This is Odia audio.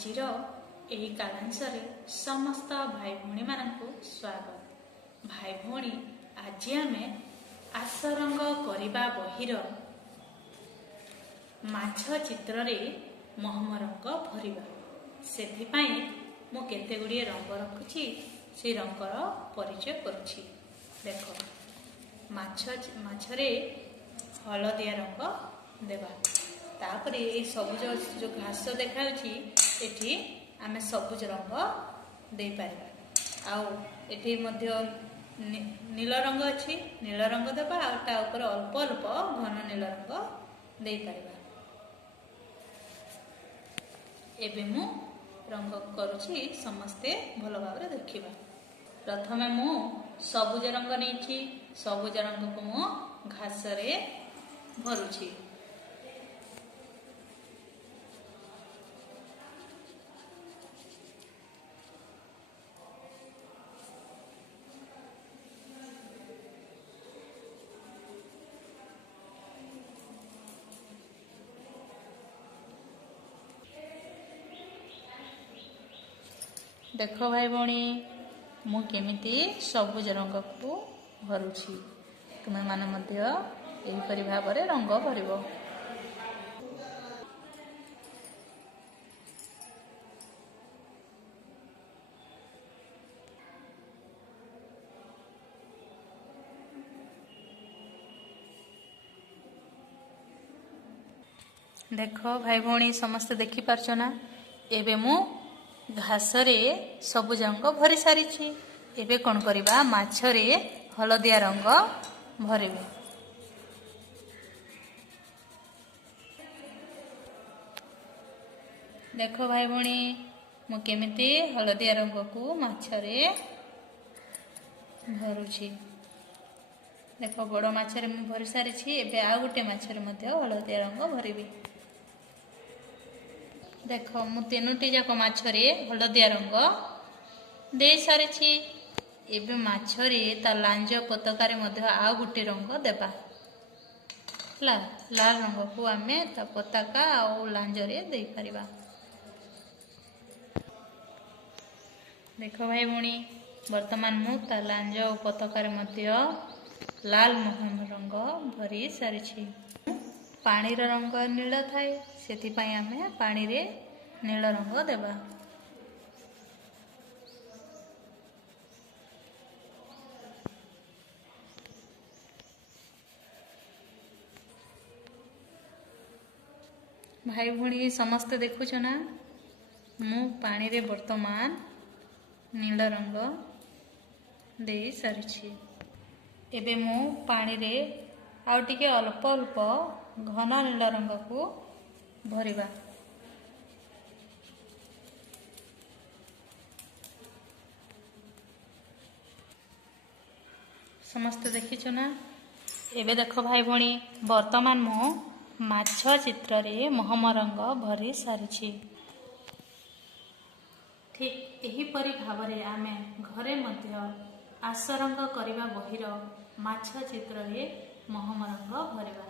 ଆଜିର ଏହି କାଲାଂଶରେ ସମସ୍ତ ଭାଇ ଭଉଣୀମାନଙ୍କୁ ସ୍ୱାଗତ। ଭାଇ ଭଉଣୀ, ଆଜି ଆମେ ଆଶରଙ୍ଗ କରିବା ବହିର ମାଛ ଚିତ୍ରରେ ମହମ ରଙ୍ଗ ଭରିବା। ସେଥିପାଇଁ ମୁଁ କେତେ ଗୁଡ଼ିଏ ରଙ୍ଗ ରଖୁଛି, ସେ ରଙ୍ଗର ପରିଚୟ କରୁଛି। ଦେଖ, ମାଛରେ ହଳଦିଆ ରଙ୍ଗ ଦେବା। ତାପରେ এই ସବୁଜ ଯେଉଁ ଘାସ ଦେଖାଯାଉଛି ଏଠି ଆମେ ସବୁଜ ରଙ୍ଗ ଦେଇପାରିବା। ଆଉ ଏଠି ମଧ୍ୟ ନୀଳ ରଙ୍ଗ ଅଛି, ନୀଳ ରଙ୍ଗ ଦେବା। ଆଉ ତା ଉପରେ ଅଳ୍ପ ଅଳ୍ପ ଘନ ନୀଳ ରଙ୍ଗ ଦେଇପାରିବା। ଏବେ ମୁଁ ରଙ୍ଗ କରୁଛି, ସମସ୍ତେ ଭଲ ଭାବରେ ଦେଖିବା। ପ୍ରଥମେ ମୁଁ ସବୁଜ ରଙ୍ଗ ନେଇଛି। ସବୁଜ ରଙ୍ଗକୁ ମୁଁ ଘାସରେ ଭରୁଛି। ଦେଖ ଭାଇ ଭଉଣୀ, ମୁଁ କେମିତି ସବୁଜ ରଙ୍ଗକୁ ଭରୁଛି। ତୁମେମାନେ ମଧ୍ୟ ଏହିପରି ଭାବରେ ରଙ୍ଗ ଭରିବ। ଦେଖ ଭାଇ ଭଉଣୀ, ସମସ୍ତେ ଦେଖିପାରୁଛ ନା? ଏବେ ମୁଁ ଘାସରେ ସବୁଜ ରଙ୍ଗ ଭରି ସାରିଛି। ଏବେ କ'ଣ କରିବା? ମାଛରେ ହଳଦିଆ ରଙ୍ଗ ଭରିବେ। ଦେଖ ଭାଇ ଭଉଣୀ, ମୁଁ କେମିତି ହଳଦିଆ ରଙ୍ଗକୁ ମାଛରେ ଭରୁଛି। ଦେଖ, ବଡ଼ ମାଛରେ ମୁଁ ଭରି ସାରିଛି। ଏବେ ଆଉ ଗୋଟେ ମାଛରେ ମଧ୍ୟ ହଳଦିଆ ରଙ୍ଗ ଭରିବି। ଦେଖ, ମୁଁ ତିନୋଟି ଯାକ ମାଛରେ ହଳଦିଆ ରଙ୍ଗ ଦେଇ ସାରିଛି। ଏବେ ମାଛରେ ତା ଲାଞ୍ଜ ପତାକାରେ ମଧ୍ୟ ଆଉ ଗୋଟେ ରଙ୍ଗ ଦେବା। ଲାଲ ରଙ୍ଗକୁ ଆମେ ତା ପତାକା ଆଉ ଲାଞ୍ଜରେ ଦେଇପାରିବା। ଦେଖ ଭାଇ ଭଉଣୀ, ବର୍ତ୍ତମାନ ମୁଁ ତା ଲାଞ୍ଜ ଓ ପତାକାରେ ମଧ୍ୟ ଲାଲ ମହମ ରଙ୍ଗ ଭରି ସାରିଛି। ପାଣିର ରଙ୍ଗ ନୀଳ ଥାଏ, ସେଥିପାଇଁ ଆମେ ପାଣିରେ ନୀଳ ରଙ୍ଗ ଦେବା। ଭାଇ ଭଉଣୀ, ସମସ୍ତେ ଦେଖୁଛ ନା? ମୁଁ ପାଣିରେ ବର୍ତ୍ତମାନ ନୀଳ ରଙ୍ଗ ଦେଇ ସାରିଛି। ଏବେ ମୁଁ ପାଣିରେ ଆଉ ଟିକେ ଅଳ୍ପ ଅଳ୍ପ ଘନ ନୀଳ ରଙ୍ଗକୁ ଭରିବା। ସମସ୍ତେ ଦେଖିଛ ନା? ଏବେ ଦେଖ ଭାଇ ଭଉଣୀ, ବର୍ତ୍ତମାନ ମୁଁ ମାଛ ଚିତ୍ରରେ ମହମ ରଙ୍ଗ ଭରି ସାରିଛି। ଠିକ୍ ଏହିପରି ଭାବରେ ଆମେ ଘରେ ମଧ୍ୟ ଆଶରଙ୍ଗ କରିବା ବହିର ମାଛ ଚିତ୍ରରେ ମହମ ରଙ୍ଗ ଭରିବା।